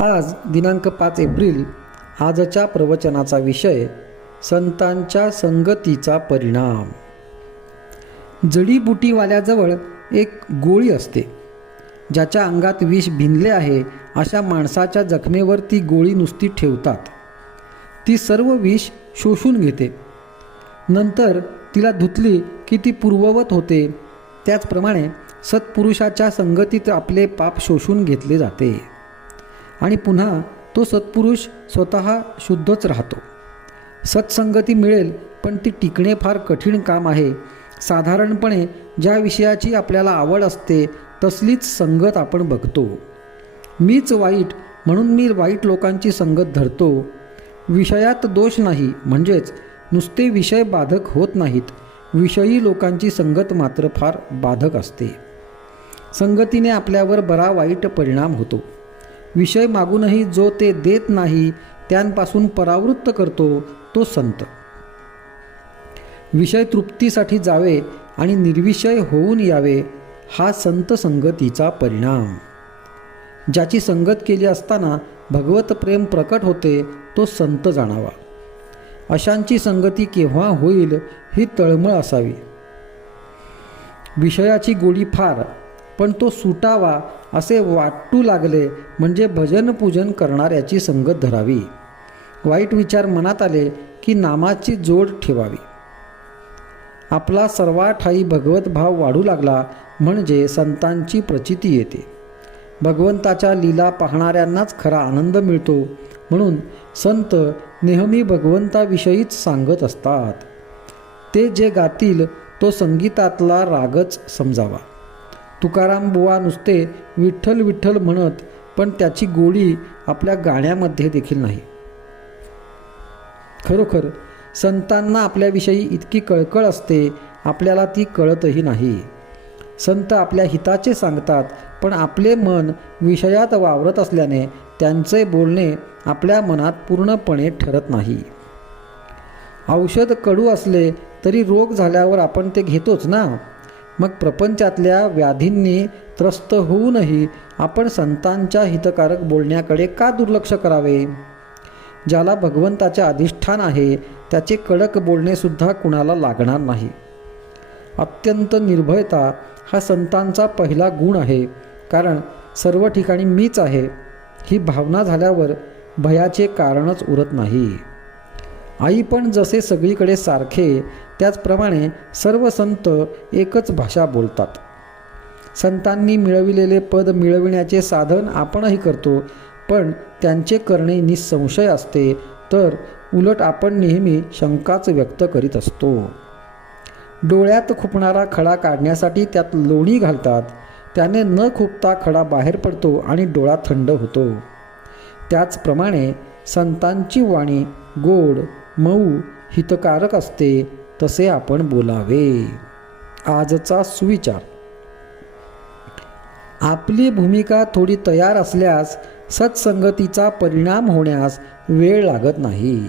आज दिनांक 5 एप्रिल आजच्या प्रवचनाचा विषय संतांच्या संगतीचा परिणाम। जडीबुटीवाल्याजवळ एक गोळी असते, ज्याच्या अंगात विष भिनले आहे अशा माणसाच्या जखमेवर ती गोळी नुसती ठेवतात। ती सर्व विष शोषून घेते, नंतर तिला धुतली की ती पूर्ववत होते। त्याचप्रमाणे सत्पुरुषाच्या संगतीत आपले पाप शोषून घेतले जाते आणि पुन्हा तो सत्पुरुष स्वतः शुद्धच राहतो। सत्संगती मिळेल, पण ती टिकणे फार कठीण काम आहे। साधारणपणे ज्या विषयाची आपल्याला आवड असते तसलीच संगत आपण बघतो। मीच वाईट म्हणून मी वाईट लोकांची संगत धरतो। विषयात दोष नाही, म्हणजेच नुसते विषय बाधक होत नाहीत, विषयी लोकांची संगत मात्र फार बाधक असते। संगतीने आपल्यावर बरा वाईट परिणाम होतो। विषय मागूनही जो ते देत नाही त्यांपासून परावृत्त करतो तो संत। विषय तृप्तीसाठी जावे आणि निर्विषय होऊन यावे, हा संत संगतीचा परिणाम। ज्याची संगत केली असताना भगवत प्रेम प्रकट होते तो संत जाणावा। अशांची संगती केव्हा होईल ही तळमळ असावी। विषयाची गोडी फार, पण तो सुटावा असे वाटू लागले म्हणजे भजन पूजन करणाऱ्याची संगत धरावी। वाईट विचार मनात आले की नामाची जोड ठेवावी। आपला सर्वाठायी भगवत भाव वाढू लागला म्हणजे संतांची प्रचिती येते। भगवंताच्या लीला पाहणाऱ्यांनाच खरा आनंद मिळतो, म्हणून संत नेहमी भगवंताविषयीच सांगत असतात। ते जे गातील तो संगीतातला रागच समजावा। तुकाराम बुवा नुसते विठ्ठल विठ्ठल म्हणत, पण त्याची गोडी आपल्या गाण्यामध्ये देखील नाही। खरोखर संतांना आपल्याविषयी इतकी कळकळ असते, आपल्याला ती कळतही नाही। संत आपल्या हिताचे सांगतात, पण आपले मन विषयात वावरत असल्याने त्यांचे बोलणे आपल्या मनात पूर्णपणे ठरत नाही। औषध कडू असले तरी रोग झाल्यावर आपण ते घेतोच ना। मग प्रपंचातल्या व्याधींनी त्रस्त होऊनही आपण संतांच्या हितकारक बोलण्याकडे का दुर्लक्ष करावे? ज्याला भगवंताचे अधिष्ठान आहे त्याचे कडक बोलणेसुद्धा कुणाला लागणार नाही। अत्यंत निर्भयता हा संतांचा पहिला गुण आहे, कारण सर्व ठिकाणी मीच आहे ही भावना झाल्यावर भयाचे कारणच उरत नाही। आई पण जसे सगळीकडे सारखे, त्याचप्रमाणे सर्व संत एकच भाषा बोलतात। संतांनी मिळविलेले पद मिळविण्याचे साधन आपणही करतो, पण त्यांचे करणे निसंशय असते, तर उलट आपण नेहमी शंकाच व्यक्त करीत असतो। डोळ्यात खुपणारा खडा काढण्यासाठी त्यात लोणी घालतात, त्याने न खुपता खडा बाहेर पडतो आणि डोळा थंड होतो। त्याचप्रमाणे संतांची वाणी गोड, मऊ, हितकारक असते, तसे आपण बोलावे। आजचा सुविचार। आपली भूमिका थोडी तयार असल्यास सत्संगतीचा परिणाम होण्यास वेळ लागत नाही।